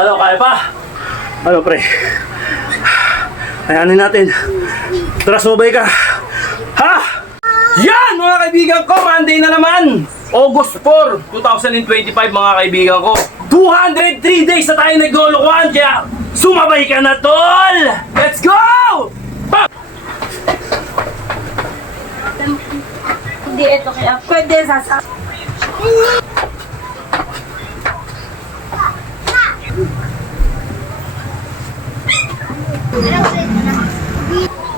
Ano, kaya pa? Ano, pre? Kayanin natin. Tara, sumabay ka. Ha? Yan, mga kaibigan ko, Monday na naman. August 4, 2025, mga kaibigan ko. 203 days na tayo naglolokohan, kaya sumabay ka na, tol! Let's go! Pa! Hindi ito kaya pwede sasa.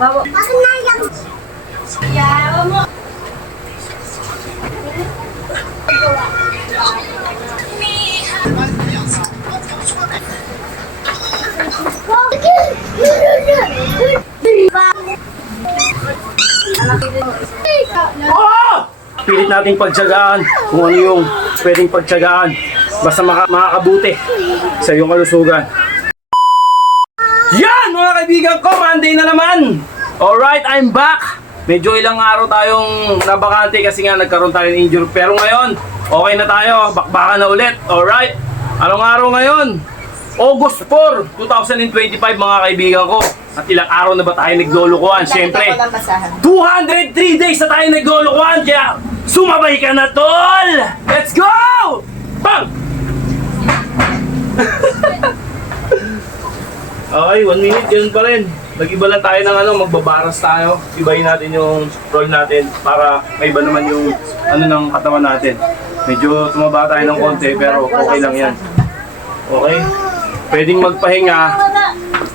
Bawa. Bakit na yan? Yawa mo. Oh! Pilit nating pagtsagaan kung ano yung pwedeng pagtsagaan. Basta makakabuti sa iyong kalusugan. Yan, mga kaibigan ko, Monday na naman. Alright, I'm back. Medyo ilang araw tayong nabakante kasi nga nagkaroon tayo ng injury. Pero ngayon, okay na tayo. Bakbakan na ulit. Alright? Anong araw ngayon? August 4, 2025, mga kaibigan ko. At ilang araw na ba tayo naglolokohan? Siyempre, 203 days na tayo naglolokohan. Kaya sumabay ka na, tol! Let's go! Bang! Okay, 1 minute, ganun pa rin. Nag-iba lang tayo ng magbabaras tayo. Ibahin natin yung roll natin para may iba naman yung ng katawan natin. Medyo tumaba tayo ng konti pero okay lang yan. Okay? Pwedeng magpahinga,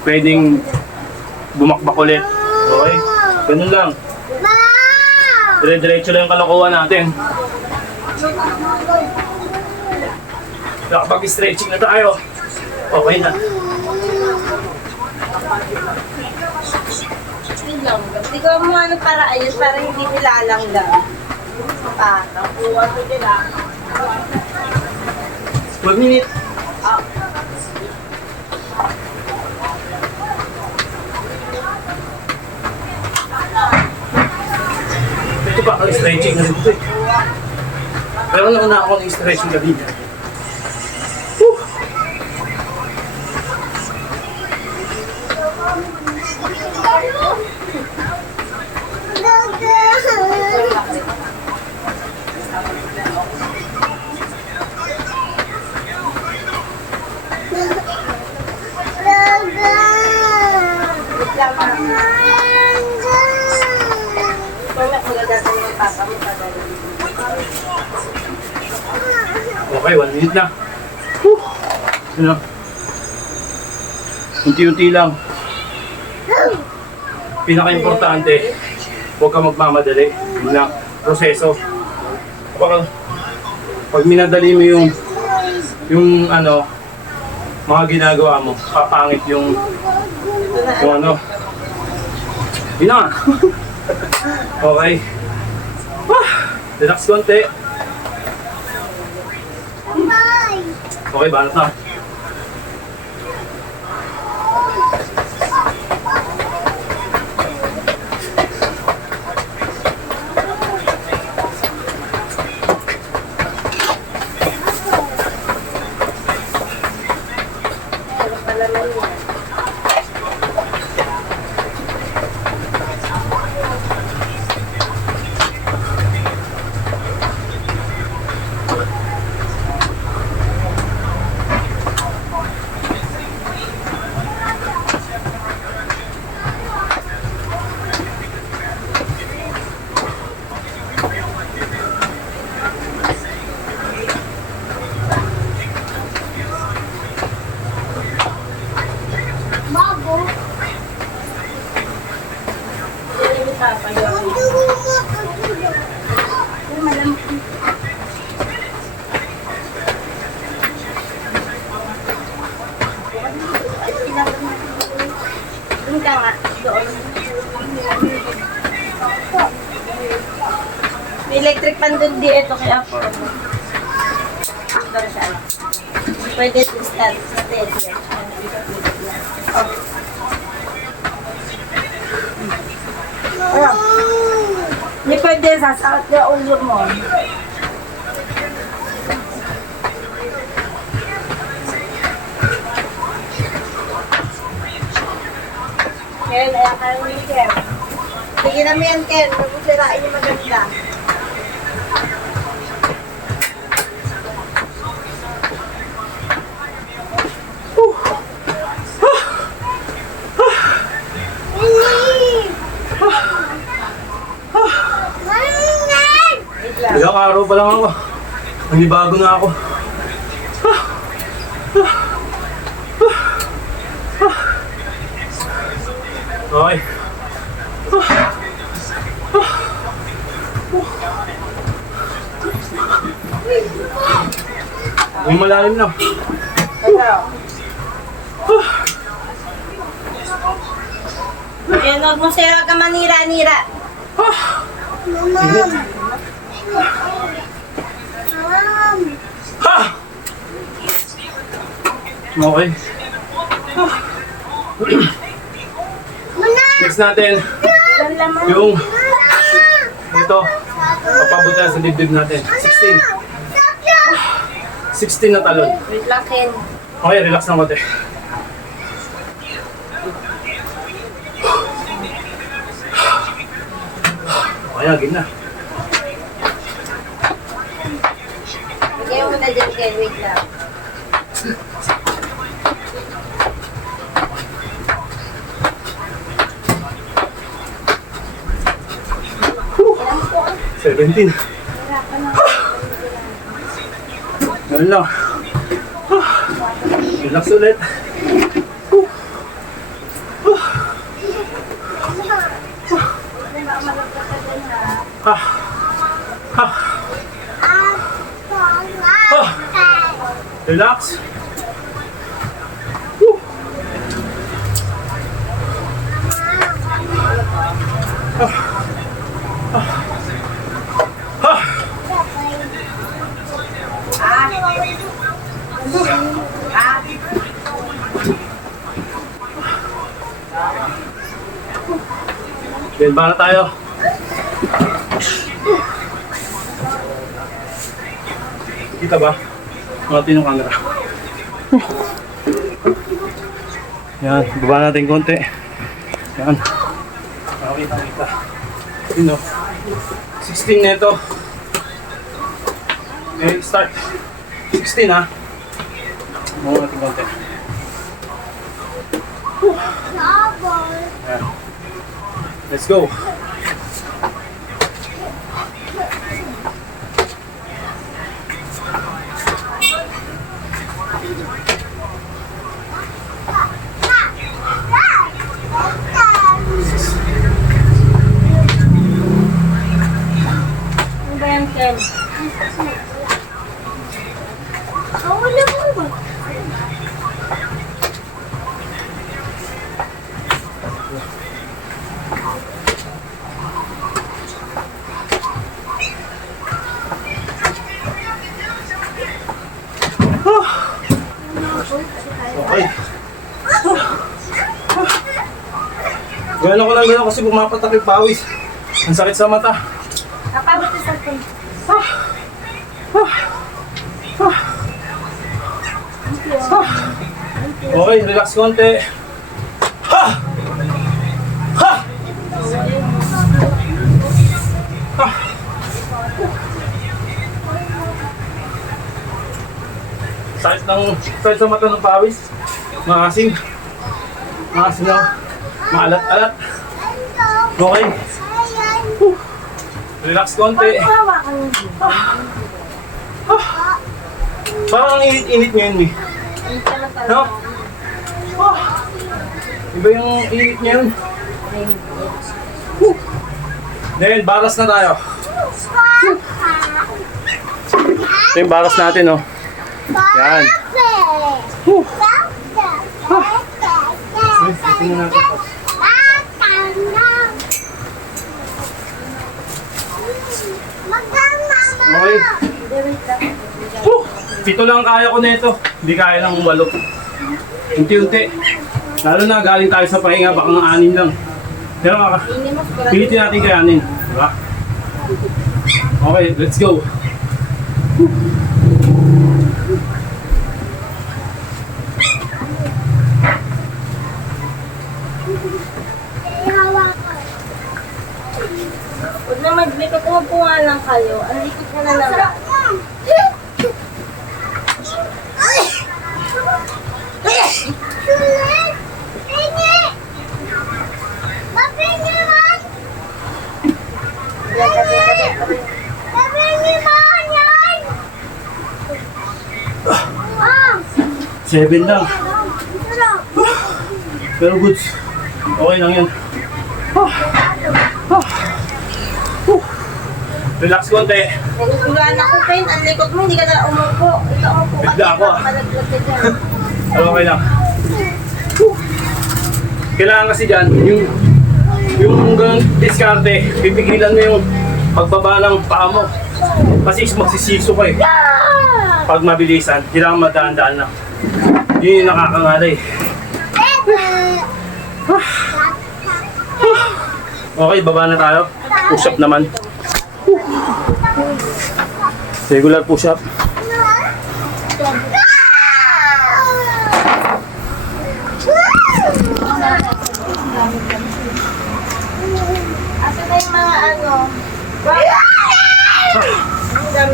pwedeng bumakbak ulit. Okay? Ganun lang. Dire-diretso lang yung kalokohan natin. Nakapag-stretching na tayo. Okay na. Hindi ko mo ano para ayos, para hindi nilalanggang. Nakuha ko nila. 1 minute. Ito pa, stretching na rin ito eh. Pero nauna ako ng stretching gabi. Okay, 1 minute na. Ano? Unti-unti lang. Pinaka-importante, huwag ka magmamadali. Yun lang, proseso. Pag minadali mo yung mga ginagawa mo, papangit yung yun na. Okay. Relax konti. Okay, banat na. Doon ka nga, doon. May electric pan doon di ito kaya po. Ito siya. Pwede to start sa test. Hindi pwede sasakot na ulo mo. Kaya kayo ni Ken. Sige na mo yan, Ken. Huwag mo sirain yung maganda. Ilang araw pa lang ako. Nanibago na ako. Okay. May malalim na. Ayan, huwag mo sira ka manira-nira. Ha! Okay. Next natin, Ilan laman? yung ito, papabutan sa dibdib natin. 16. 16 na talon. Wait lang, Ken. Okay, relax ng konti. Okay, agin na. Bigyan mo na dyan, Ken. Wait lang. Seventeen. Ganun lang. Relax ulit. Relax. Then, para tayo. Kita ba? Matin yung camera. Yan, baba natin konti. Yan. Kita. Yun o. 16 na ito. Okay, start. 16 ha. Baba natin konti. Yan. Let's go. Ano ba yan, Ken? Wala mo ba? Okay. Gano'n ko lang gano'n kasi pumapatak yung pawis. Ang sakit sa mata. Kapabot sa Ken. Okay, relax konti. Ha! Ha! Ha! Sakit sa mata ng pawis. Makasing. Makasing ako. Maalat-alat. Okay. Relax konti. Hawakan mo. Parang ang init-init ngayon eh. Hindi ka na No? talaga. Iba yung init niya yun. Then, baras na tayo. Ito yung baras natin, oh. Yan. Tingnan natin. Okay. Pito lang kaya ko nito. Hindi kaya ng 8. Unti-unti. Lalo na galing tayo sa pahinga, baka ng 6 lang. Pero pilitin natin kayanin. Diba? Okay, let's go. kayo. Ang likod ko na naman. Seven lang. Pero goods. Okay lang yan. Relax konti. Naguguluhan ako, Pen. Ang likod mo, hindi ka na umupo. Ito, umupo ka. Bigla ako, ah. Malaglag ka dyan. Okay lang. Kailangan kasi dyan, yung ganun diskarte, pipigilan mo yung pagbaba ng paa mo. Kasi magsisiso ka eh. Pag mabilisan, kailangan madaan-daan na. Yun yung nakakangalay. Okay, baba na tayo. Push up naman. Regular push up. Asa na yung mga ano?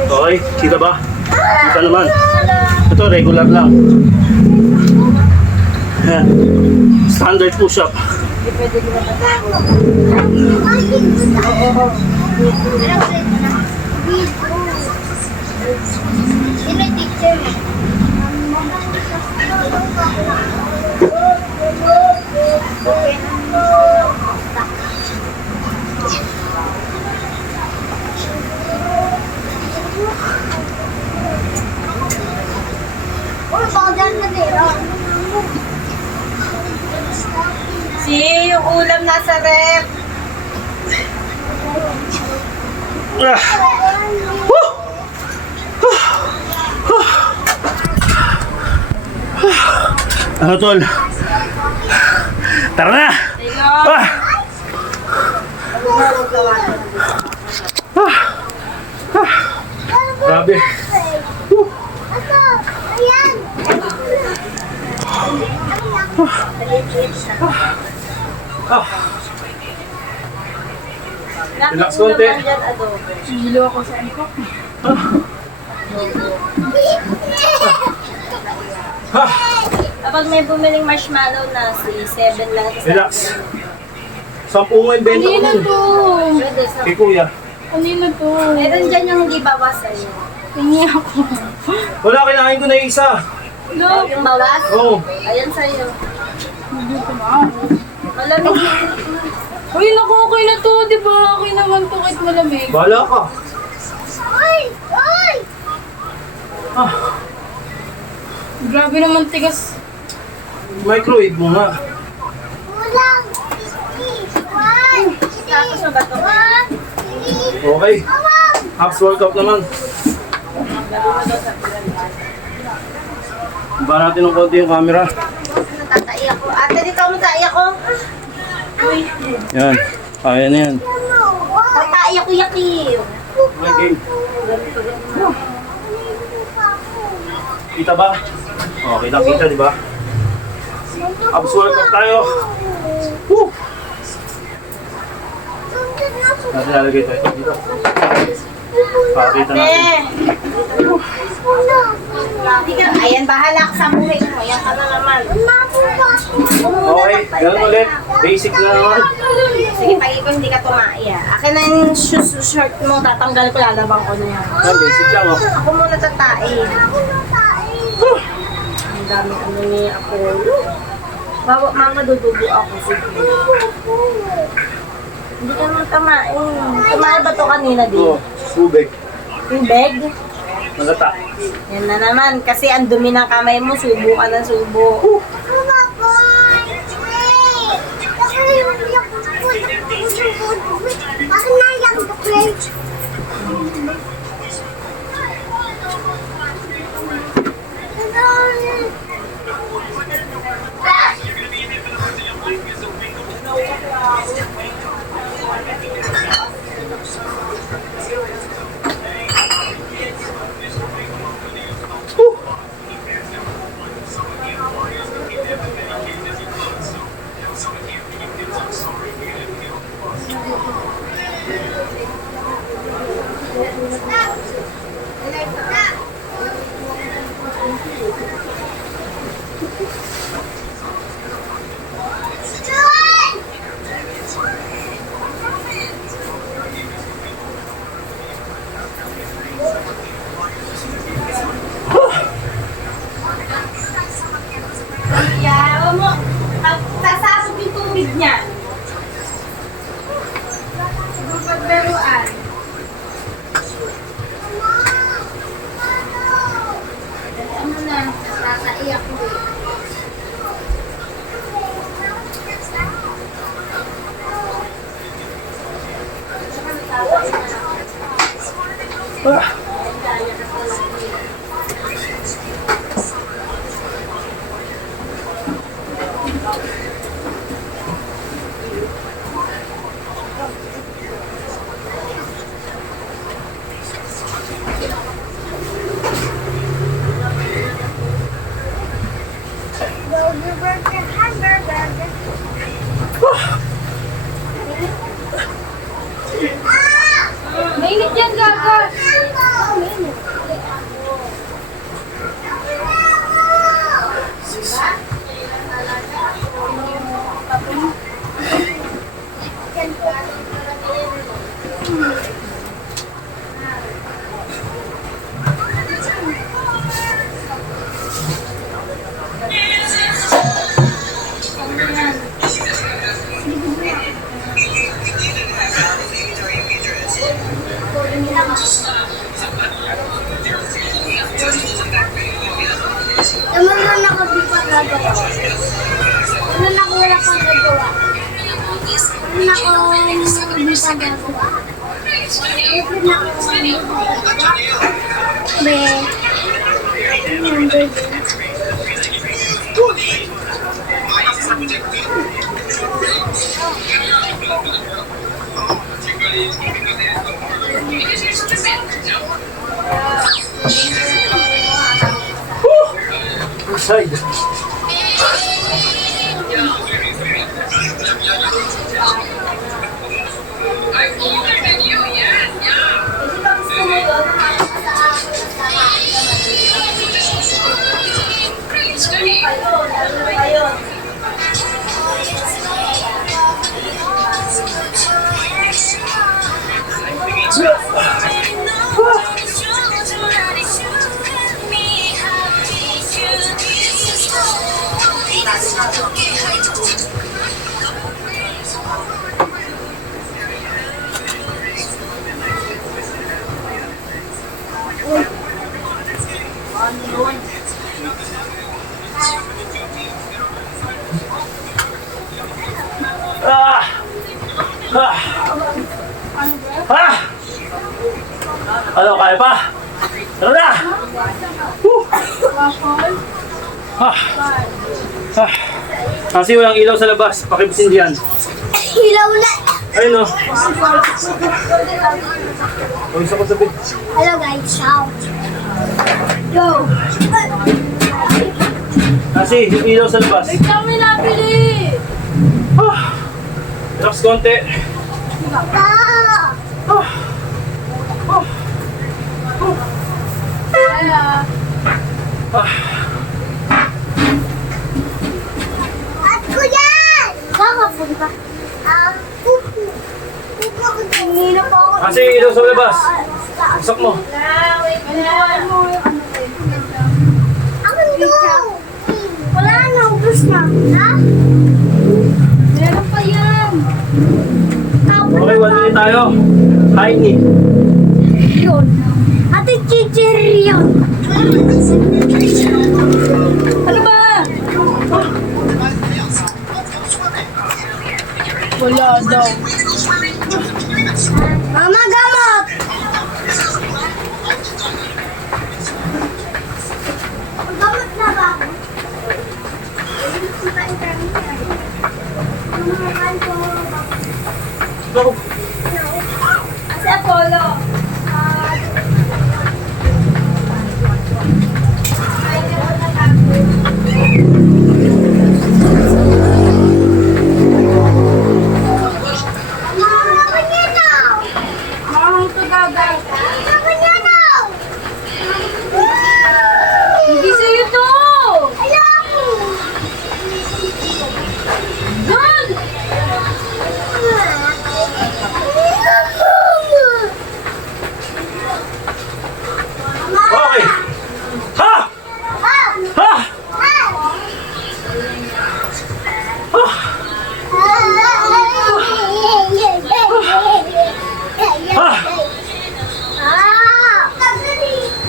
Okay, kita ba? Kita naman. Ito, regular lang. Yan. Standard push up. Hindi pwede ko na Sino yung teacher mo? Si yung ulam nasa rep. Ano tol? Tara na! Ah! Grabe. Relax konti. Hilo ako sa angkop. Kapag may bumiling marshmallow na, si 7 lang. Relax. 10 nga yung benta ko Kanina nun. to. Pwede sa... Kay kuya. Kanina to. Meron dyan yung hindi bawas sa'yo. Hingi ako. Wala, kinain ko na yung isa. No. Yung bawas? Oo. Ayan sa'yo. Hindi ko na. Malamig. Uy, naku, okay na to. Di ba? Okay naman to kahit malamig. Bahala ka. Grabe naman tigas. Microwave mo nga. Tapos na ba ito? Okay. Abs workout naman. Ba natin ng konti yung camera. Natatai ako. Ate, dito ako matai ako. Yan. Kaya na yan. Tatai ako yakiw. Okay. Kita ba? Okay lang kita, di ba? Abs workout tayo. Woo! Natin lalagay tayo dito. Pakita natin. Hindi ka, ayan, bahala ka sa buhay mo. Ayan ka na naman. Okay, ganun ulit. Basic na naman. Sige, pag-ipon, hindi ka tumaya. Akin na yung short mo, tatanggal ko, lalabang ko na yan. Yan, basic lang oh. Ako muna tatai. Ang dami ano ni Apollo. Bawa, mama, dudugo ako. Sige. Hindi ka naman tamain. Tumain ba to kanina Ito, din? tubig. Tubig? Nagata. Yan na naman. Kasi ang dumi ng kamay mo, subo ka ng subo. Ah. Burger, burger, hamburger. Mainit yan, gaga. Naman ako di pa gagawa. Naman ako wala pang gagawa. Naman ako di pa gagawa. Naman ako Be. Side. Ah! Ah! Ah! Ano, kaya pa? Ano na? Ah! Ah! Kasi walang ilaw sa labas, pakibisin diyan. Hilaw na. Ayun o. Oh, isa ko sabi. Hello guys, ciao. Go. Kasi, yung ilaw sa labas. Wait lang, may napili. Ah! Relax konti. Ah. Ah! Ah! Kaya, Ah! At ko yan! Kakapunta. Pupu. Pupu ako dyan. Hindi na po ako. Kasi yung ilaw sa labas. Isok mo. maniwala mo yung ano ko. Akin to. Wala na, ubus na. Ha? Meron pa yan. Okay, 1 minute tayo. Tiny. Yun. Ate Chichir yun. Ano ba? Wala daw. Mama, gamot! Gamot na ba? Go. Kasi Apollo. Makahang to, gaga. Hindi sa'yo to. Doon. Okay. Ha! Ha!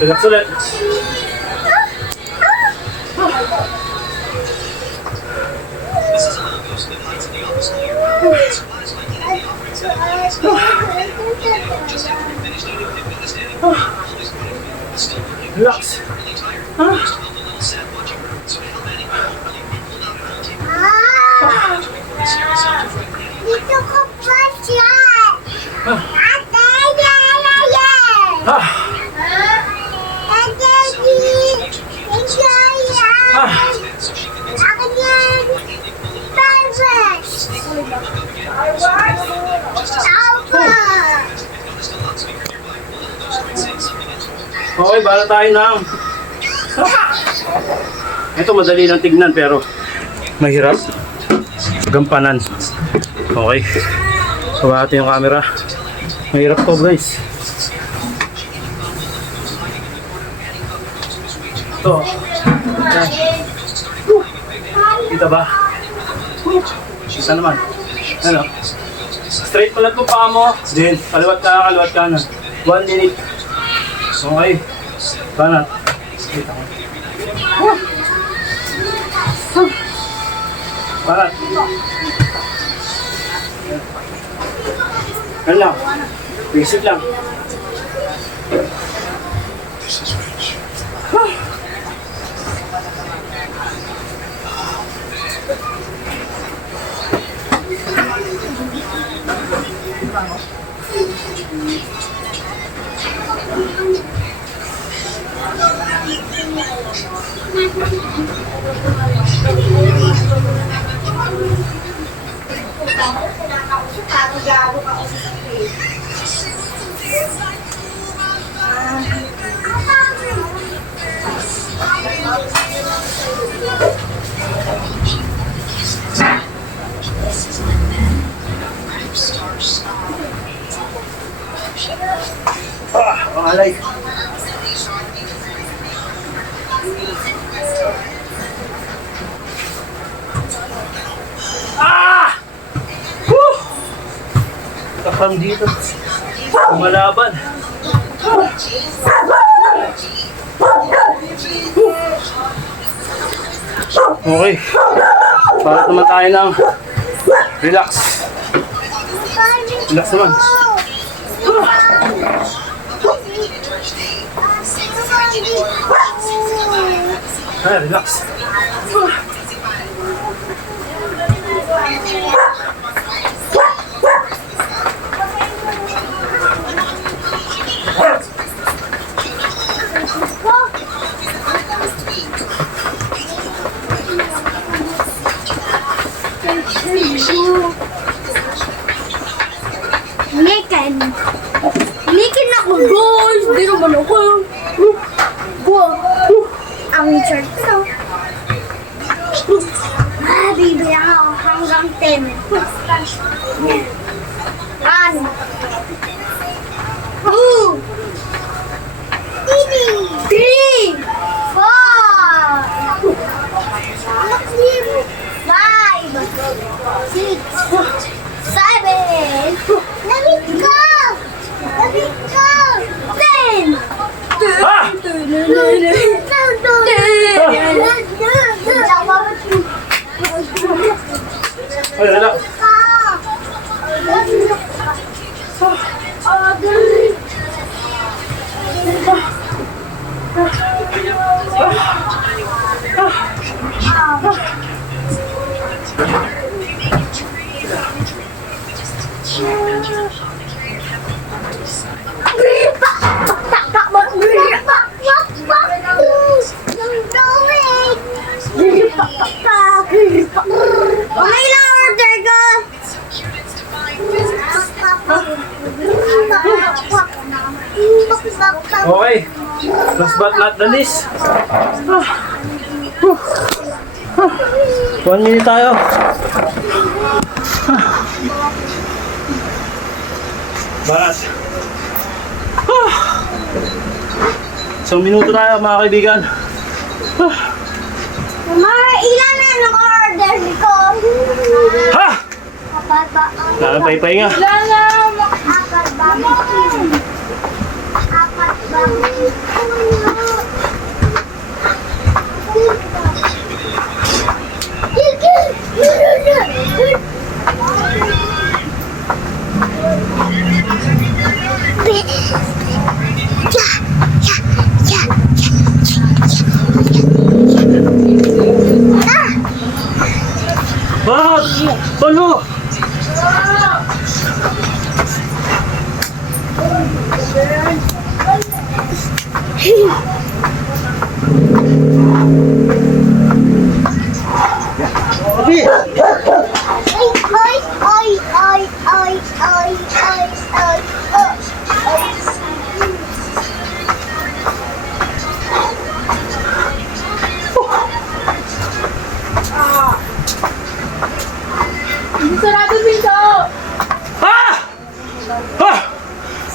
Relax ulit. Relax. Dito ko pa siya. Ate, yaya. Ah! Ate, yaya. Akin yan. Starbucks. Okay, bala tayo ng... Ito madali lang tignan pero mahirap gampanan. Okay. Sawa natin yung camera. Mahirap to guys. Ito. Yan. Kita ba? Kita naman. Ano? Straight pa lang po paa mo. Then, kaliwat ka na. 1 minute. Okay. Banat. Kita ko. Banat. Yan lang. Basic lang. Pangalay. Ah! Woo! Kapang dito. Kumalaban. Okay. Para naman tayo ng relax. Relax naman. Ah, relax. Likin ako, guys. Di naman ako. Ang shirt ko. Bibilang ako hanggang 10. 1, 2, 3, 4, 5, 6, 7, lamig ka! Lamig ka! 10! Ah! Ay, relax. Okay lang, order ko. Okay. Last but not the least. 1 minute tayo. Barat. Isang minuto tayo mga kaibigan. Ilan na naka-order ko? Ha! Apat ba? Pay nga. Apat ba? Apat ba?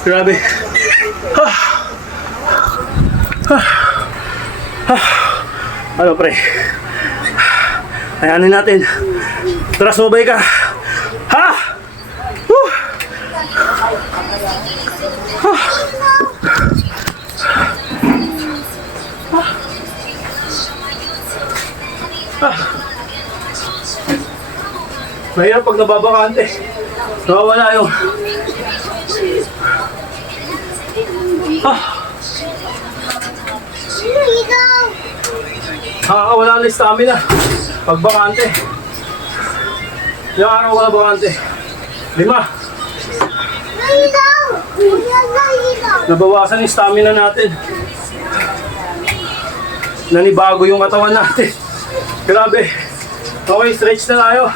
Grabe. Ano pre? Ayanin natin. Tara, sumabay ka. Ha? Woo! Mahirap pag nababakante. Nawawala yung... Nakakawala na yung stamina. Pag bakante. Ilang araw wala bakante? 5. Nabawasan yung stamina natin. Nanibago yung katawan natin. Grabe. Okay, stretch na tayo.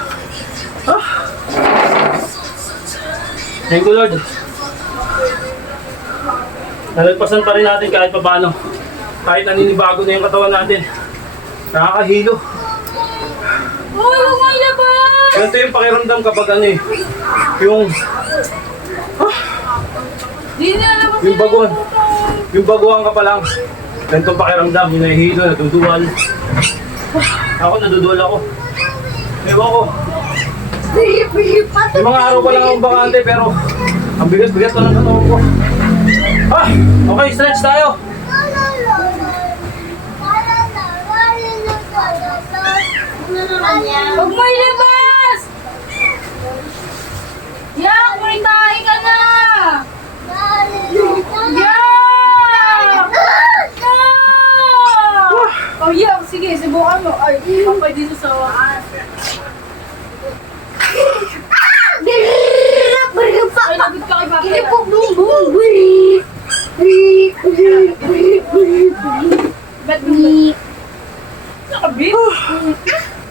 Thank you, Lord. Nalagpasan pa rin natin kahit paano. Kahit naninibago na yung katawan natin. Nakakahilo. Uy, huwag mo ilabas! Ganito yung pakiramdam kapag ano eh. Yung Di na labas Yung baguhan. Yung baguhan ka pa lang. Ganito ang pakiramdam. Yung nahihilo, natuduwal. Ako, naduduwal ako. Ewan ko. May mga araw pa lang akong bakante pero ang bigat-bigat na ng katawan ko. Okay, stretch tayo. Huwag mo ilabas! Yak, may tahi ka na! Yak! Oh, yak, sige, subukan mo. Ay, papay dito sa waan. Ay, lagot ka kay Papa. Bet mo ba? Nakabit?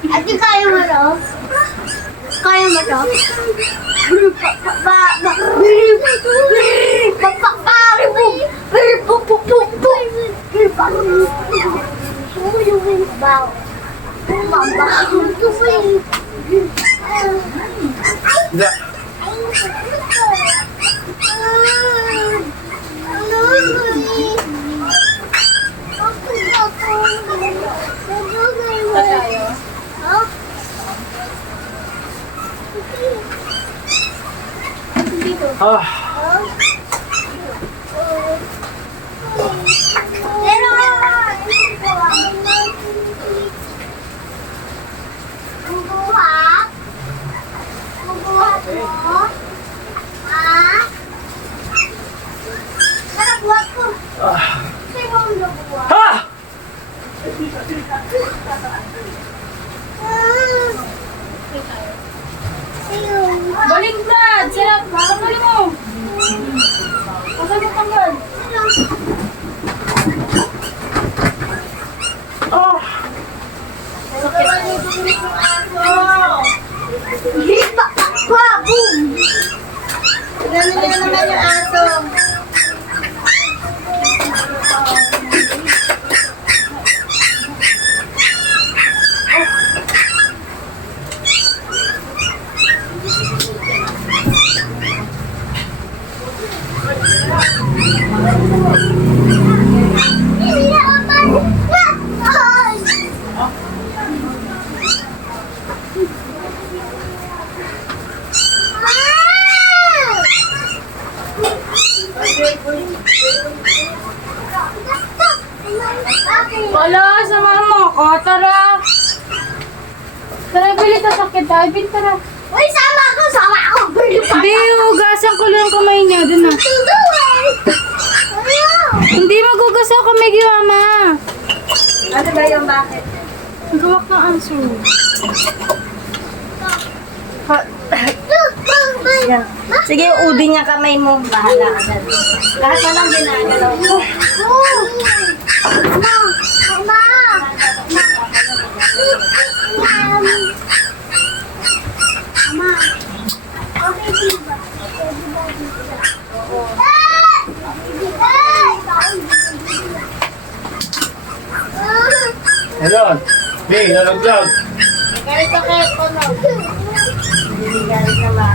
Ate, kaya mo to? Kaya mo to? Hindi. Tayo. Baliktad! Sarap! Tanggalin mo! Tanggal! Ganun na naman yung aso. Wala, samahan mo ako. Tara! Tara, bili sakit tayo. Bili, tara. Uy, sama ako! Sama ako! Hindi, hugasan ko lang kamay niya. Doon na. Hindi magugas ako kamay kay Mama. Ano ba yung bakit? Gawak ng answer. Sige, udi niya kamay mo. Bahala ka dyan. Lahat na lang ginagalaw mo. Mama! Mama! Okay, diba? Hello. Hey, nalaglag. Galit ka kayo po, no? Hindi galit na ba?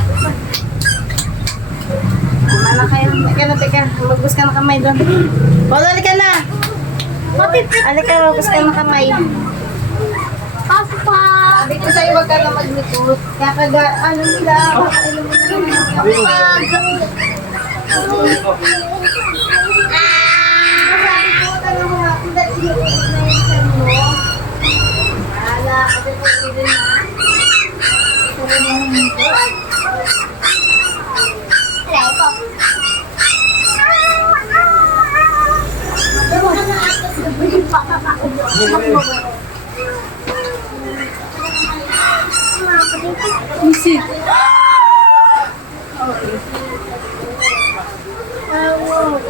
Mana kayo? Teka. Magbus ka ng kamay doon. Polo, halika na. Halika, magbus ka ng kamay. Papa! Sabi ko sa'yo, wag ka na maglikot. Kaya ano nila, ano mo na Sabi ko, tanong mo nga, kung dahil yung explanation mo, wala, kasi po rin na. Try ko. Isip.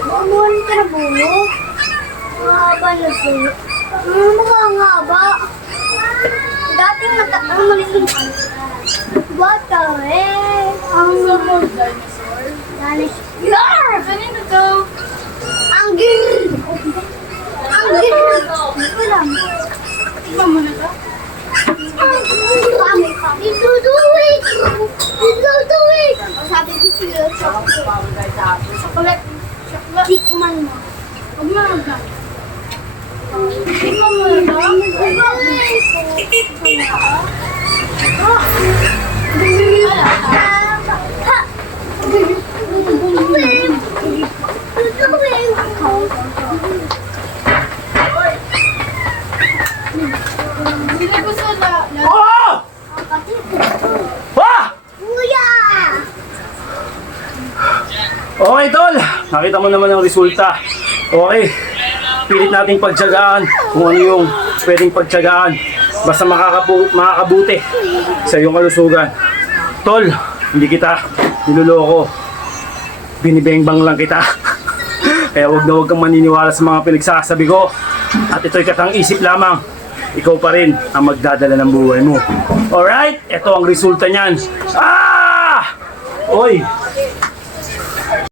Mamuhan ka na bulo. Mahaba na bulo. Mahaba. Dating ang maliit. Bata eh. Ang Dinosaur. dinosaur. Kanino to? Ang gir. Ang gir. Ito lang. Tignan mo na to. Itutuwid. Itutuwid. Sabi ko sila, chocolate. Tikman mo. Huwag mo na. Tignan mo na to. Sila gusto na. Oh! Ah! Kuya! Okay, tol. Nakita mo naman ang resulta. Okay. Pilit nating pagtyagaan kung ano yung pwedeng pagtyagaan. Basta makakabuti sa iyong kalusugan. Tol, hindi kita niloloko. Binibengbang lang kita. Kaya wag na wag kang maniniwala sa mga pinagsasabi ko. At ito'y katang isip lamang. Ikaw pa rin ang magdadala ng buhay mo. Alright? Ito ang resulta niyan. Ah! Oy!